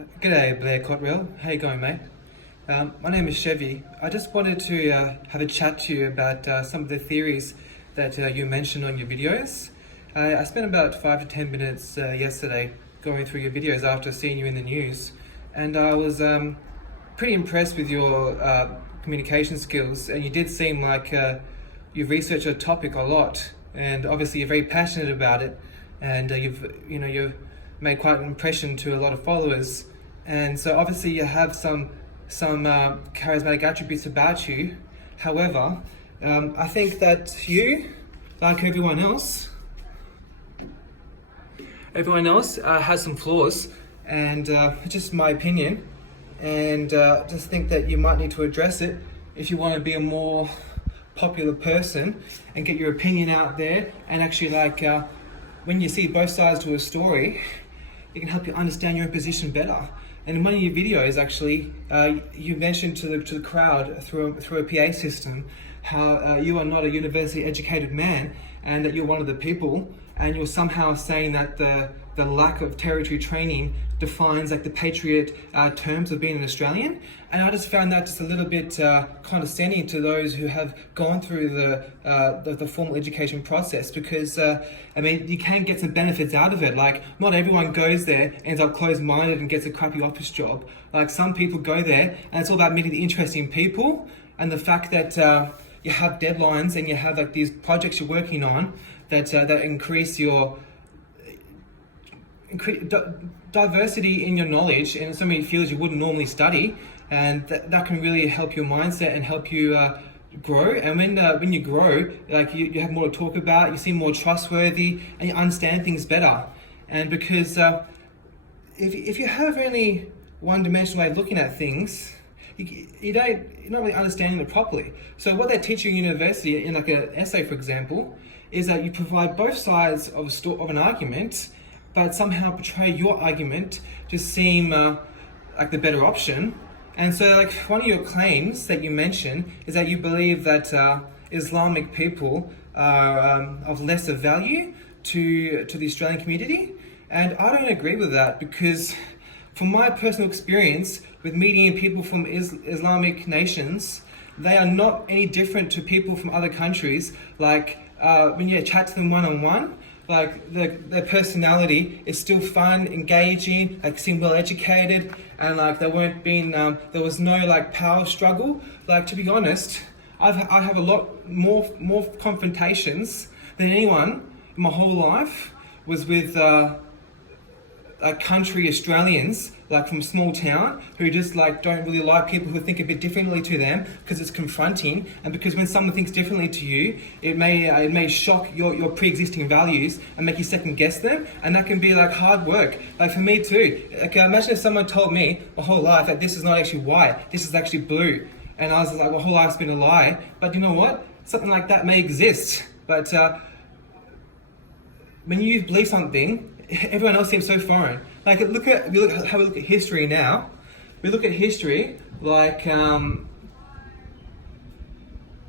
G'day, Blair How you going, mate? My name is Chevy. I just wanted to have a chat to you about some of the theories that you mentioned on your videos. I spent about 5 to 10 minutes yesterday going through your videos after seeing you in the news, and I was pretty impressed with your communication skills. And you did seem like you've researched a topic a lot, and obviously you're very passionate about it, and you've made quite an impression to a lot of followers. And so obviously you have some charismatic attributes about you. However, I think that you, like everyone else has some flaws, and just my opinion. And just think that you might need to address it if you want to be a more popular person and get your opinion out there. And actually, when you see both sides to a story, it can help you understand your own position better. And in one of your videos, actually, you mentioned to the crowd through a PA system how you are not a university educated man, and that you're one of the people, and you're somehow saying that the lack of territory training defines like the patriot terms of being an Australian. And I just found that just a little bit condescending to those who have gone through the formal education process, because you can get some benefits out of it. Like, not everyone goes there, ends up closed-minded and gets a crappy office job. Like, some people go there and it's all about meeting the interesting people, and the fact that you have deadlines and you have like these projects you're working on that increase your diversity in your knowledge in so many fields you wouldn't normally study, and that can really help your mindset and help you grow. And when you grow, like you have more to talk about, you seem more trustworthy, and you understand things better. And because if you have only one-dimensional way of looking at things, you're not really understanding it properly. So what they teach you in university, in like an essay, for example, is that you provide both sides of an argument, but somehow portray your argument to seem like the better option. And so, like, one of your claims that you mention is that you believe that Islamic people are of lesser value to the Australian community. And I don't agree with that, because from my personal experience with meeting people from Islamic nations, they are not any different to people from other countries. Like, when you chat to them one-on-one, like their personality is still fun, engaging, like seem well educated, and like there was no like power struggle. Like, to be honest, I have a lot more confrontations than anyone in my whole life was with country Australians, like from small town, who just like don't really like people who think a bit differently to them, because it's confronting, and because when someone thinks differently to you, it may shock your pre-existing values and make you second guess them, and that can be like hard work. Like for me too. Like, imagine if someone told me my whole life that this is not actually white, this is actually blue, and I was like, my whole life's been a lie. But you know what? Something like that may exist, but when you believe something, everyone else seems so foreign. Like, how we look at history now. We look at history like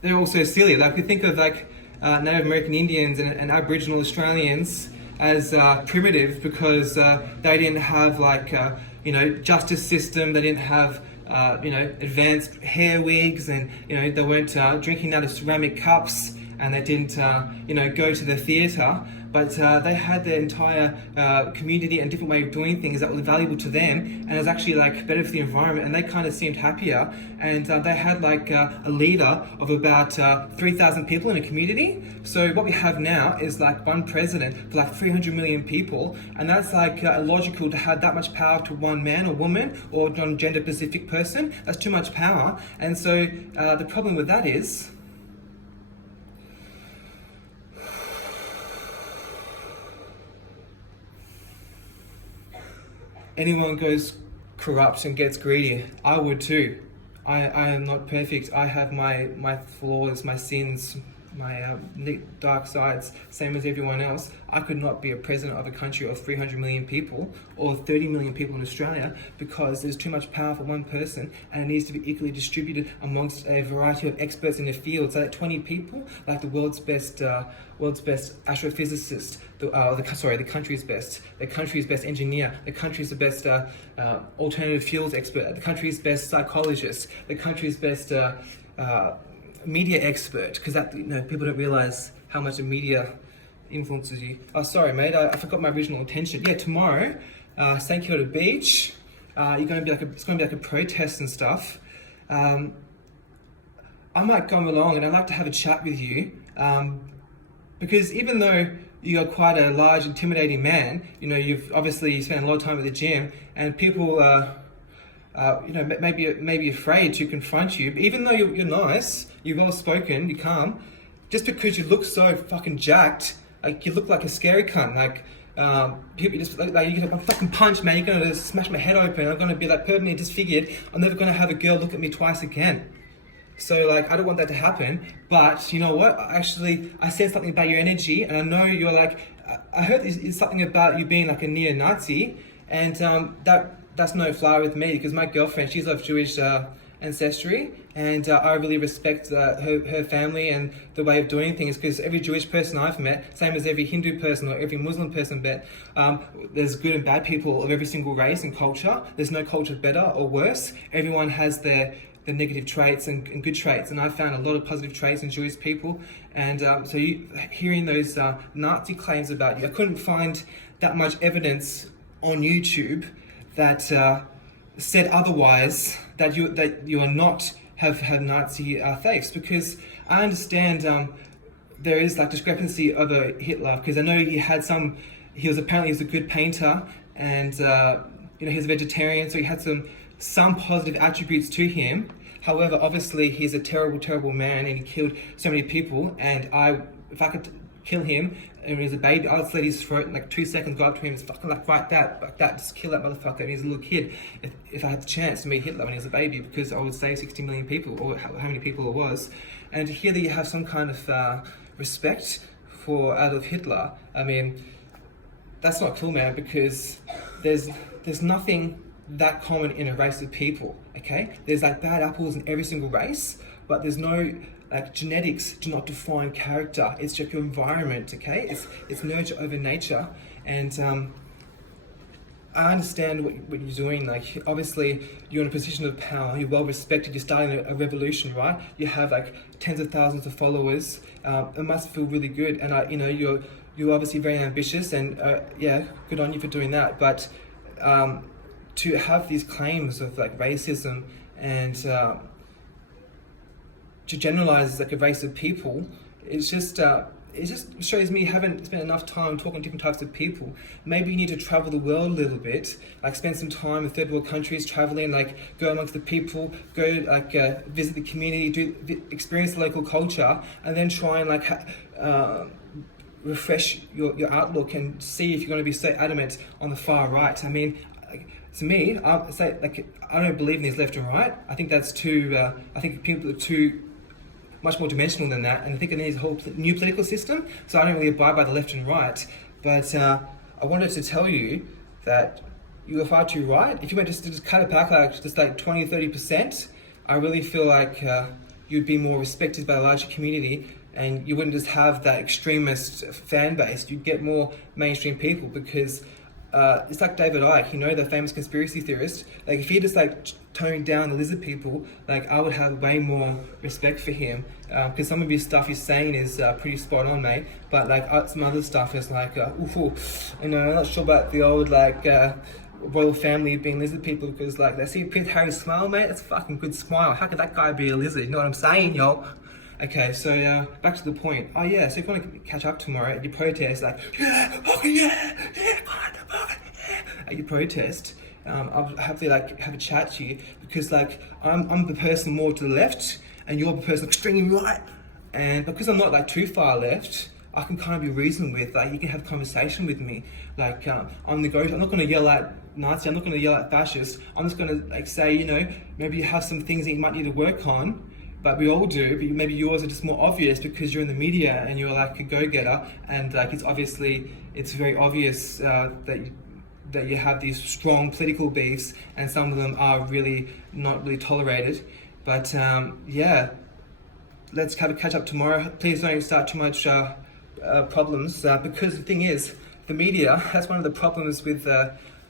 they're all so silly. Like, we think of like Native American Indians and Aboriginal Australians as primitive, because they didn't have like justice system. They didn't have advanced hair wigs, and they weren't drinking out of ceramic cups, and they didn't go to the theatre. But they had their entire community and different way of doing things that were valuable to them, and it was actually like better for the environment, and they kind of seemed happier. And they had like a leader of about 3,000 people in a community. So what we have now is like one president for like 300 million people, and that's like illogical to have that much power to one man or woman or non-gender specific person. That's too much power. And so the problem with that is, anyone goes corrupt and gets greedy. I would too. I am not perfect. I have my flaws, my sins, dark sides, same as everyone else. I could not be a president of a country of 300 million people or 30 million people in Australia, because there's too much power for one person, and it needs to be equally distributed amongst a variety of experts in the field. So that 20 people, like the world's best astrophysicist, the country's best engineer, the country's best alternative fuels expert, the country's best psychologist, the country's best media expert, because that, people don't realize how much the media influences you. Oh, sorry, mate, I forgot my original intention. Yeah, tomorrow, St Kilda Beach. It's going to be like a protest and stuff. I might come along, and I'd like to have a chat with you, because even though you're quite a large, intimidating man, you've obviously spent a lot of time at the gym, and people maybe afraid to confront you. But even though you're nice, you're well spoken, you're calm, just because you look so fucking jacked, like you look like a scary cunt, like people just like you're gonna fucking punch, man. You're gonna smash my head open. I'm gonna be like permanently disfigured. I'm never gonna have a girl look at me twice again. So I don't want that to happen. But you know what? Actually, I said something about your energy, and I know you're like. I heard it's something about you being like a neo-Nazi, and that's no fly with me, because my girlfriend, she's of Jewish ancestry, and I really respect her family and the way of doing things, because every Jewish person I've met, same as every Hindu person or every Muslim person met, there's good and bad people of every single race and culture. There's no culture better or worse. Everyone has their negative traits and good traits, and I found a lot of positive traits in Jewish people. And so hearing those Nazi claims about you, I couldn't find that much evidence on YouTube that said otherwise, that you are not have Nazi faiths, because I understand there is like discrepancy over Hitler, because I know he was a good painter, and he was a vegetarian, so he had some positive attributes to him. However, obviously he's a terrible man, and he killed so many people, and if I could kill him and he was a baby, I'll slit his throat in like 2 seconds, go up to him and fucking like that, just kill that motherfucker. And he's a little kid. If I had the chance to meet Hitler when he was a baby, because I would save 60 million people, or how many people it was. And to hear that you have some kind of respect for Adolf Hitler, I mean, that's not cool, man, because there's nothing that common in a race of people, okay? There's like bad apples in every single race, but there's no genetics do not define character. It's just your environment, okay? It's nurture over nature. And I understand what you're doing. Like, obviously you're in a position of power, you're well respected, you're starting a revolution, right? You have like tens of thousands of followers. It must feel really good. And you're obviously very ambitious, and yeah, good on you for doing that. But to have these claims of like racism and to generalize like a race of people, it just shows me you haven't spent enough time talking to different types of people. Maybe you need to travel the world a little bit, like spend some time in third world countries, traveling, like go amongst the people, go like visit the community, experience the local culture, and then try and refresh your outlook and see if you're going to be so adamant on the far right. I mean, to me, I don't believe in these left and right. I think that's too. I think people are too much more dimensional than that, and I think it needs a whole new political system. So I don't really abide by the left and right. But I wanted to tell you that you are far too right. If you went to just cut it back like 20 or 30%, I really feel like you'd be more respected by the larger community, and you wouldn't just have that extremist fan base. You'd get more mainstream people, because it's like David Icke, the famous conspiracy theorist. Like, if he just toned down the lizard people, like, I would have way more respect for him, because some of his stuff he's saying is pretty spot on, mate. But some other stuff is like, I'm not sure about the old royal family being lizard people, because they see Prince Harry smile, mate. That's a fucking good smile. How could that guy be a lizard? You know what I'm saying, yo? Okay, so back to the point. Oh yeah, so if you want to catch up tomorrow at your protest, at your protest, I'll happily have a chat to you, because I'm the person more to the left, and you're the person extremely right, and because I'm not too far left, I can kind of be reasoned with. You can have a conversation with me. I'm the go-to. I'm not going to yell at Nazi. I'm not going to yell at fascist. I'm just going to say, maybe you have some things that you might need to work on. but we all do. But maybe yours are just more obvious because you're in the media and you're like a go-getter, and like it's very obvious that you have these strong political beefs, and some of them are really not really tolerated. But yeah, let's have a catch up tomorrow. Please don't start too much problems, because the thing is, the media, that's one of the problems with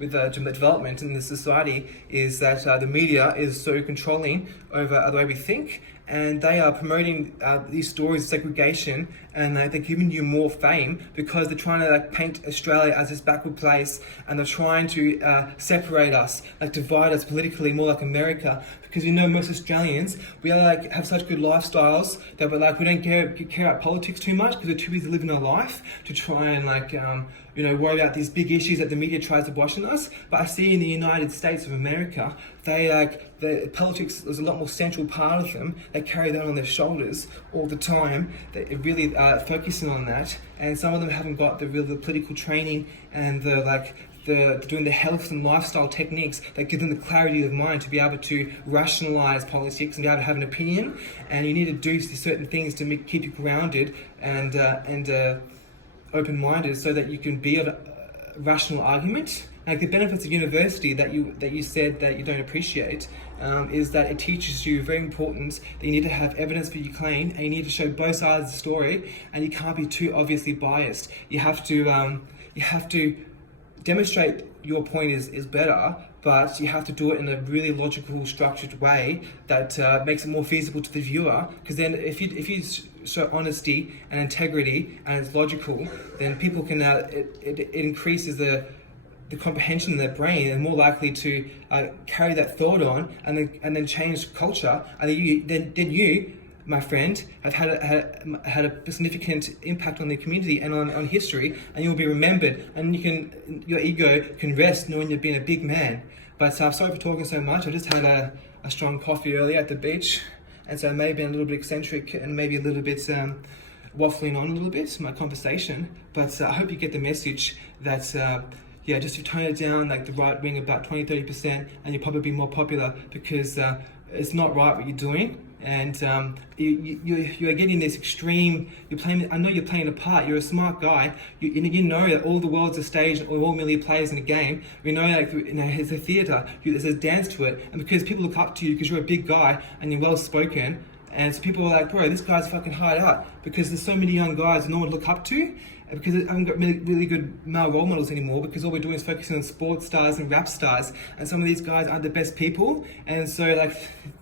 development in the society, is that the media is so controlling over the way we think, and they are promoting these stories of segregation, and they're giving you more fame because they're trying to like paint Australia as this backward place, and they're trying to separate us, like divide us politically, more like America. Because most Australians, we are like have such good lifestyles that we don't care about politics too much, because we're too busy living our life to try and worry about these big issues that the media tries to wash on us. But I see in the United States of America, the politics is a lot more central part of them. They carry that on their shoulders all the time. They're really focusing on that, and some of them haven't got the political training and doing the health and lifestyle techniques that give them the clarity of mind to be able to rationalize politics and be able to have an opinion. And you need to do certain things to keep you grounded and open-minded, so that you can be a rational argument. Like the benefits of university that you said that you don't appreciate is that it teaches you, very important, that you need to have evidence for your claim, and you need to show both sides of the story, and you can't be too obviously biased. You have to demonstrate your point is better, but you have to do it in a really logical, structured way that makes it more feasible to the viewer. Because then if you show honesty and integrity and it's logical, then people can it increases the comprehension in their brain, and more likely to carry that thought on and then change culture. And then you, my friend, have had a significant impact on the community and on history, and you'll be remembered, and your ego can rest knowing you've been a big man. But sorry for talking so much. I just had a strong coffee earlier at the beach, and so I may have been a little bit eccentric and maybe a little bit waffling on a little bit my conversation. But I hope you get the message that just to tone it down, like the right wing about 20-30%, and you'll probably be more popular, because it's not right what you're doing. And you are getting this extreme. I know you're playing a part. You're a smart guy. You know that all the world's a stage, or all merely players in a game. We know it's a theatre. There's a dance to it, and because people look up to you because you're a big guy and you're well spoken, and so people are like, bro, this guy's fucking hard out, because there's so many young guys and no one to look up to. Because I haven't got really good male role models anymore, because all we're doing is focusing on sports stars and rap stars, and some of these guys aren't the best people, and so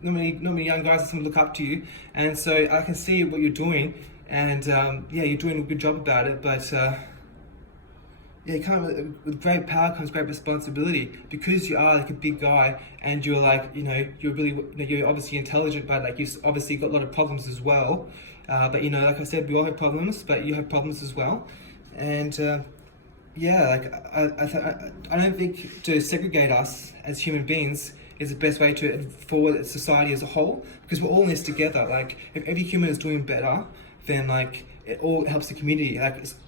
not many young guys that look up to you. And so I can see what you're doing, and you're doing a good job about it. But with great power comes great responsibility, because you are like a big guy, and you're you're really you're obviously intelligent, but you've obviously got a lot of problems as well. But like I said, we all have problems, but you have problems as well. And I don't think to segregate us as human beings is the best way for society as a whole, because we're all in this together. If every human is doing better, then it all helps the community.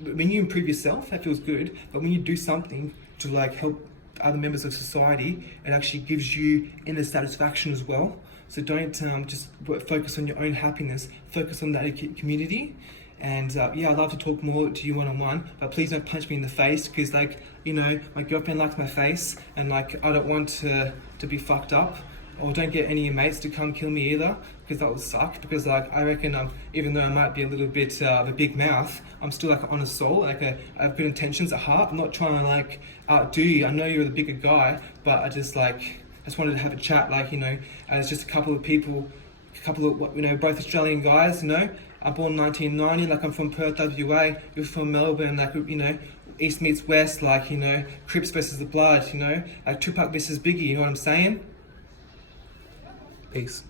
When you improve yourself, that feels good, but when you do something to help other members of society, it actually gives you inner satisfaction as well. So don't just focus on your own happiness, focus on that community. And I'd love to talk more to you one-on-one, but please don't punch me in the face, because my girlfriend likes my face, and I don't want to be fucked up. Or don't get any of your mates to come kill me either, because that would suck. Because I reckon even though I might be a little bit of a big mouth, I'm still an honest soul. I have good intentions at heart. I'm not trying to outdo you. I know you're the bigger guy, but I just wanted to have a chat, as just a couple of people, both Australian guys, I'm born in 1990, I'm from Perth, WA, you're from Melbourne, East meets West, Crips versus the Blood, Tupac versus Biggie, you know what I'm saying? Peace.